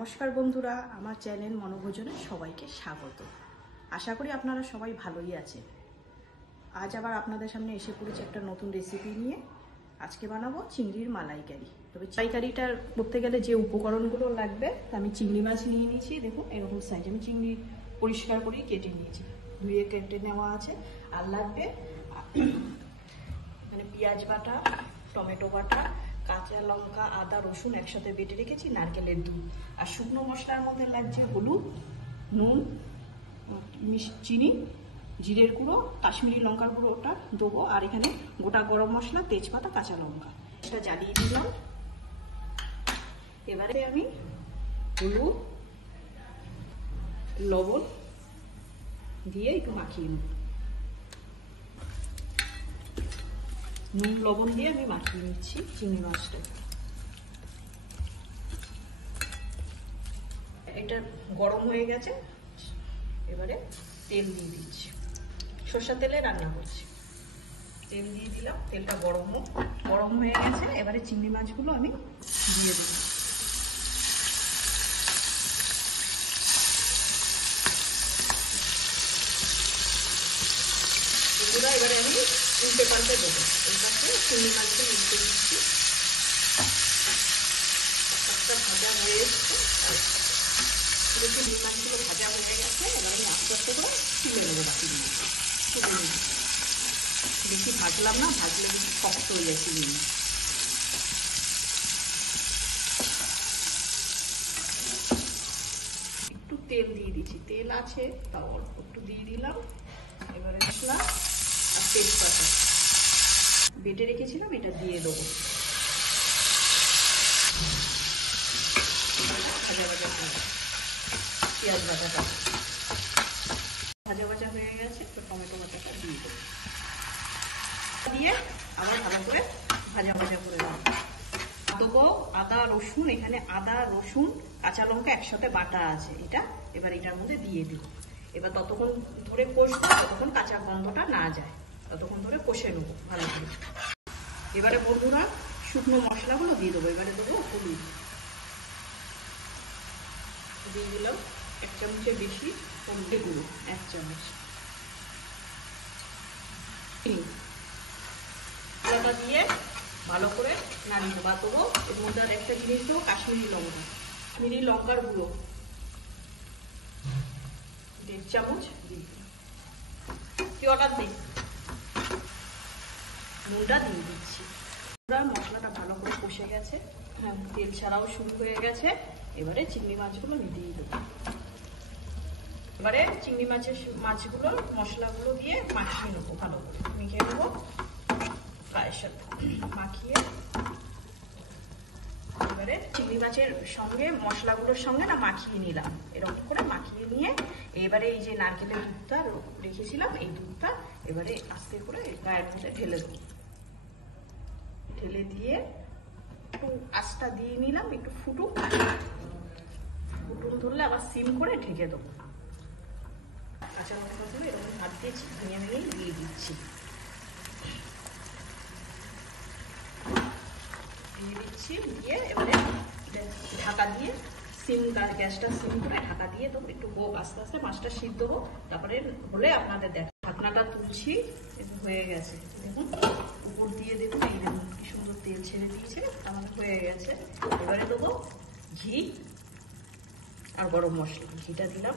নমস্কার বন্ধুরা, আমার চ্যানেল মনোভোজনে সবাইকে স্বাগত। আশা করি আপনারা সবাই ভালোই আছেন। আজ আবার আপনাদের সামনে এসে পড়েছি একটা নতুন রেসিপি নিয়ে। আজকে বানাবো চিংড়ির মালাইকারি। তবে মালাইকারিটা করতে গেলে যে উপকরণগুলো লাগবে, আমি চিংড়ি মাছ নিয়ে নিয়েছি। দেখুন এরকম সাইজ আমি চিংড়ি পরিষ্কার করে কেটে নিয়েছি, ধুয়ে কেটে নেওয়া আছে। আর লাগবে মানে পেঁয়াজ বাটা, টমেটো বাটা, কাঁচা লঙ্কা, আদা, রসুন একসাথে বেটে রেখেছি, নারকেলের দুধ। আর শুকনো মশলার মধ্যে লাগছে হলুদ, নুন, চিনি, জিরের গুঁড়ো, কাশ্মীরি লঙ্কার গুঁড়ো ওটা দেবো। আর এখানে গোটা গরম মশলা, তেজপাতা, কাঁচা লঙ্কা। এটা জ্বালিয়ে দিলাম। এবারে আমি হলুদ, লবণ দিয়ে একটু মাখিয়ে নেব। নুন লবণ দিয়ে আমি মাখিয়ে নিচ্ছি চিংড়ি মাছটা। এটা গরম হয়ে গেছে, এবারে তেল দিয়ে দিচ্ছি। সরষের তেলে রান্না করছি। তেল দিয়ে দিলাম, তেলটা গরম হয়ে গেছে। এবারে চিংড়ি মাছগুলো আমি দিয়ে দিই। এগুলো এবারে আমি উল্টে পাল্টে দেবো। এইভাবে চিংড়ি মাছটা উল্টে দিচ্ছি। একটা ভাজা হয়ে এসছে, চিংড়ি মাছগুলো ভাজা হয়ে গেছে। এবার আমি আস্তে আস্তে করে তুলে নেবো। বাকিগুলো তুলে নেব। বেশি ভাজলাম না, ভাজলে বেশি শক্ত হয়ে যায় চিংড়ি। একটু তেল দিয়ে দিচ্ছি, তেল আছে তাও অল্প একটু দিয়ে দিলাম। এবারে মশলা আর তেজপাতা বেটে রেখেছিলাম, এটা দিয়ে দেবো। ভাজা ভাজা পেঁয়াজ ভাজাটা ভাজা ভাজা হয়ে গেছে। তো টমেটো ভাজাটা দিয়ে দেবো, দিয়ে আবার ভালো করে ভাজা ভাজা করে দেবো। আদা রসুন, এখানে আদা রসুন কাঁচা লঙ্কা একসাথে বাটা আছে, এটা এবার এটার মধ্যে দিয়ে দেবো। এবার ততক্ষণ ধরে কষবো ততক্ষণ কাঁচা গন্ধটা না যায়, ততক্ষণ ধরে কষে নেবো ভালো করে। এবারে বন্ধুরা শুকনো মশলাগুলো দিয়ে দেবো। এবারে দেবো হলুদ দিয়ে দিলাম, 1 চামচের বেশি হলুদের গুঁড়ো, 1 চামচ। মশলাটা দিয়ে ভালো করে নাড়িয়ে দেবো। এর মধ্যে আর একটা জিনিস দেবো, কাশ্মীরি লঙ্কার গুঁড়ো 1.5 চামচ দিই। কি অর্ডার দিই, নুনটা দিয়ে দিচ্ছি। মশলাটা ভালো করে কষে গেছে, তেল ছাড়াও শুরু হয়ে গেছে। এবারে চিংড়ি মাছগুলো দিয়ে দেবো। এবারে চিংড়ি মাছগুলো মশলাগুলো দিয়ে মাখিয়ে নেবো, ভালো করে মেখে নেবো গায়ের সাথে মাখিয়ে। এবারে চিংড়ি মাছের সঙ্গে মশলাগুলোর সঙ্গে না মাখিয়ে নিলাম, এরকম করে মাখিয়ে নিয়ে এবারে এই যে নারকেলের দুধটা রেখেছিলাম, এই দুধটা এবারে আস্তে করে গায়ের মধ্যে ঢেলে দেবো। ঢেলে দিয়ে একটু আঁচটা দিয়ে নিলাম, একটু ফুটুন ধরলে আবার সিম করে ঢেকে দেবো। কাঁচা লঙ্কাগুলো এরকম হাত দিয়ে ভেঙে দিয়ে দিচ্ছি। দিয়ে এবারে ঢাকা দিয়ে গ্যাসটা সিম করে ঢাকা দিয়ে দেবো। একটু আস্তে আস্তে মাছটা সিদ্ধ দেবো, তারপরে হলে আপনাদের দেখ। ঢাকনাটা তুলছি, হয়ে গেছে দেখুন। উপর দিয়ে দেখুন, এই দেখুন কি সুন্দর তেল ছেড়ে দিয়েছে, আমাদের হয়ে গেছে। এবারে দেবো ঘি আর গরম মশলা। ঘিটা দিলাম,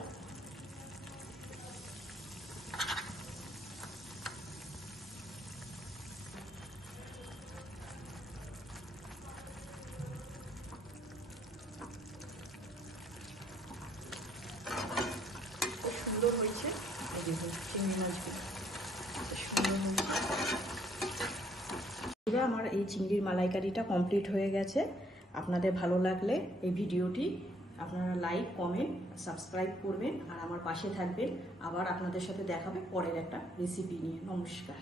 সুন্দর হয়েছে। দেখুন চিংড়ি মাছগুলো সুন্দর হয়েছে। আমার এই চিংড়ির মালাইকারিটা কমপ্লিট হয়ে গেছে। আপনাদের ভালো লাগলে এই ভিডিওটি আপনারা লাইক, কমেন্ট, সাবস্ক্রাইব করবেন আর আমার পাশে থাকবেন। আবার আপনাদের সাথে দেখাবে পরের একটা রেসিপি নিয়ে। নমস্কার।